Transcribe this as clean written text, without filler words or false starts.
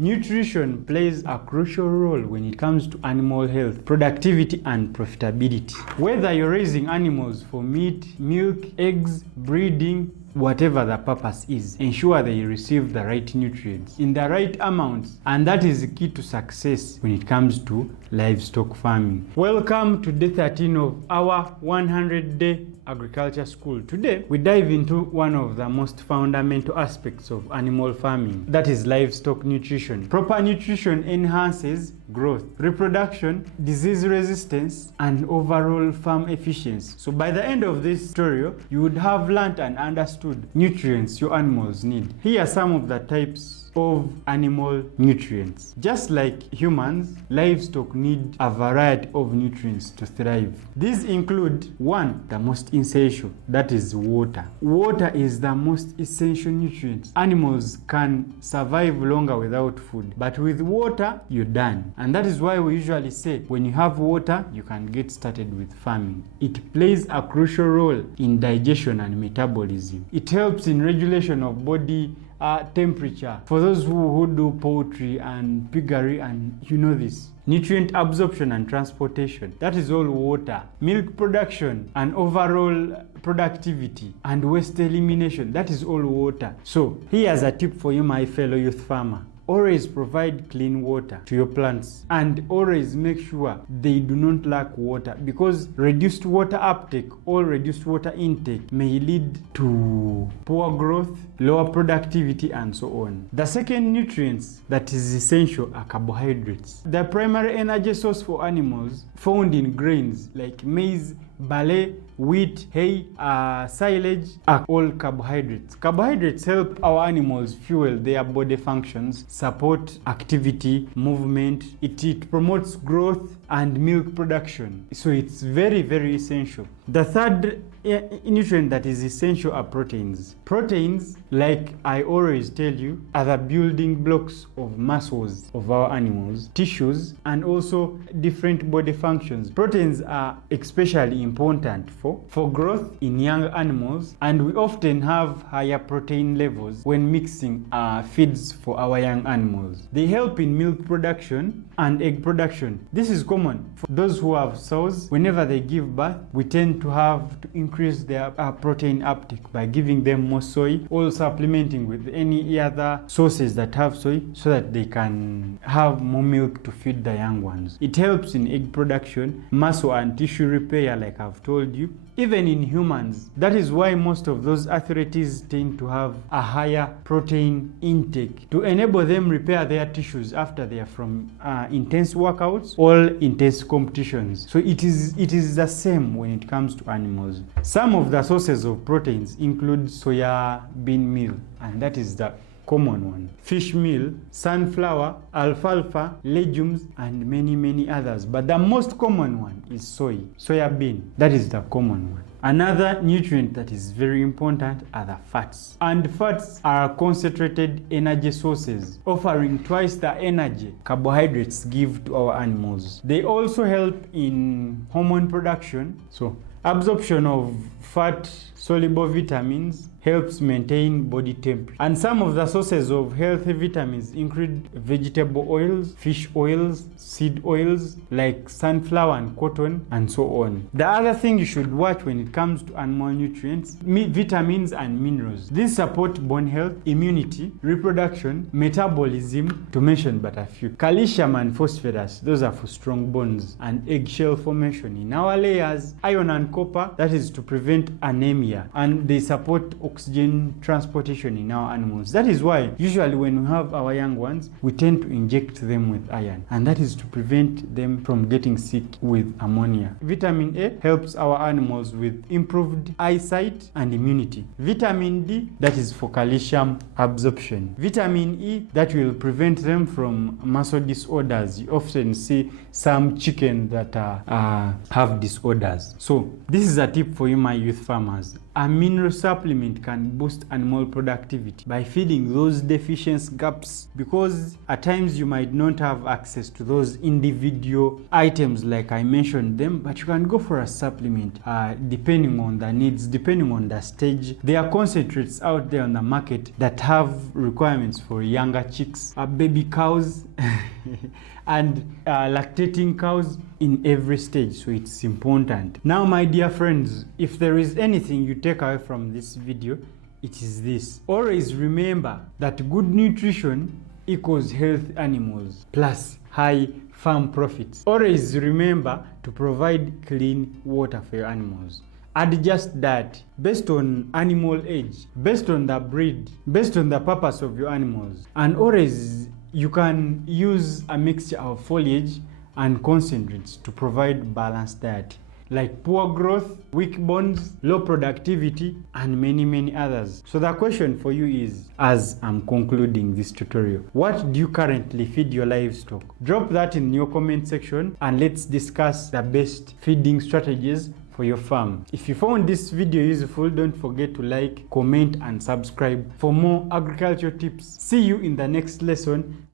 Nutrition plays a crucial role when it comes to animal health, productivity, and profitability. Whether you're raising animals for meat, milk, eggs, breeding, whatever the purpose is, ensure they receive the right nutrients in the right amounts, and that is the key to success when it comes to livestock farming. Welcome to day 13 of our 100-day agriculture school. Today we dive into one of the most fundamental aspects of animal farming, that is livestock nutrition. Proper nutrition enhances growth, reproduction, disease resistance, and overall farm efficiency. So by the end of this tutorial, you would have learned and understood nutrients your animals need. Here are some of the types of animal nutrients. Just like humans, livestock need a variety of nutrients to thrive. These include 1, the most essential, that is water. Water is the most essential nutrient. Animals can survive longer without food, but with water, you're done. And that is why we usually say, when you have water, you can get started with farming. It plays a crucial role in digestion and metabolism. It helps in regulation of body temperature. For those who do poultry and piggery, and you know this, nutrient absorption and transportation, that is all water. Milk production and overall productivity and waste elimination, that is all water. So here's a tip for you, my fellow youth farmer. Always provide clean water to your plants, and always make sure they do not lack water, because reduced water uptake or reduced water intake may lead to poor growth, lower productivity, and so on. The second nutrients that is essential are carbohydrates. The primary energy source for animals found in grains like maize, barley, wheat, hay, silage are all carbohydrates. Carbohydrates help our animals fuel their body functions, support activity, movement. It promotes growth and milk production. So it's very, very essential. The third nutrient that is essential are proteins. Proteins, like I always tell you, are the building blocks of muscles of our animals, tissues, and also different body functions. Proteins are especially important for growth in young animals, and we often have higher protein levels when mixing feeds for our young animals. They help in milk production and egg production. This is common for those who have sows. Whenever they give birth, we tend to have to increase their protein uptake by giving them more soy, or supplementing with any other sources that have soy, so that they can have more milk to feed the young ones. It helps in egg production, muscle and tissue repair, like I've told you, even in humans. That is why most of those athletes tend to have a higher protein intake to enable them repair their tissues after they are from intense workouts or intense competitions. So it is the same when it comes to animals. Some of the sources of proteins include soya bean meal, and that is the common one, fish meal, sunflower, alfalfa, legumes, and many others. But the most common one is soya bean. That is the common one. Another nutrient that is very important are the fats. And fats are concentrated energy sources, offering twice the energy carbohydrates give to our animals. They also help in hormone production. So absorption of fat-soluble vitamins helps maintain body temperature. And some of the sources of healthy vitamins include vegetable oils, fish oils, seed oils like sunflower and cotton, and so on. The other thing you should watch when it comes to animal nutrients, vitamins and minerals. These support bone health, immunity, reproduction, metabolism, to mention but a few. Calcium and phosphorus, those are for strong bones and eggshell formation in our layers. Iron and copper, that is to prevent anemia, and they support oxygen transportation in our animals. That is why usually when we have our young ones, we tend to inject them with iron, and that is to prevent them from getting sick with ammonia. Vitamin A helps our animals with improved eyesight and immunity. Vitamin D, that is for calcium absorption. Vitamin E, that will prevent them from muscle disorders. You often see some chicken that have disorders. So this is a tip for you, my youth farmers. A mineral supplement can boost animal productivity by filling those deficiency gaps, because at times you might not have access to those individual items like I mentioned them, but you can go for a supplement depending on the needs, depending on the stage. There are concentrates out there on the market that have requirements for younger chicks, baby cows and lactating cows in every stage, so it's important. Now, my dear friends, if there is anything you take away from this video, it is this: always remember that good nutrition equals healthy animals plus high farm profits. Always remember to provide clean water for your animals. Adjust that based on animal age, based on the breed, based on the purpose of your animals. And always you can use a mixture of foliage and concentrates to provide balanced diet, like poor growth, weak bones, low productivity, and many others. So the question for you is, as I'm concluding this tutorial, what do you currently feed your livestock? Drop that in your comment section and let's discuss the best feeding strategies for your farm. If you found this video useful, don't forget to like, comment, and subscribe for more agriculture tips. See you in the next lesson.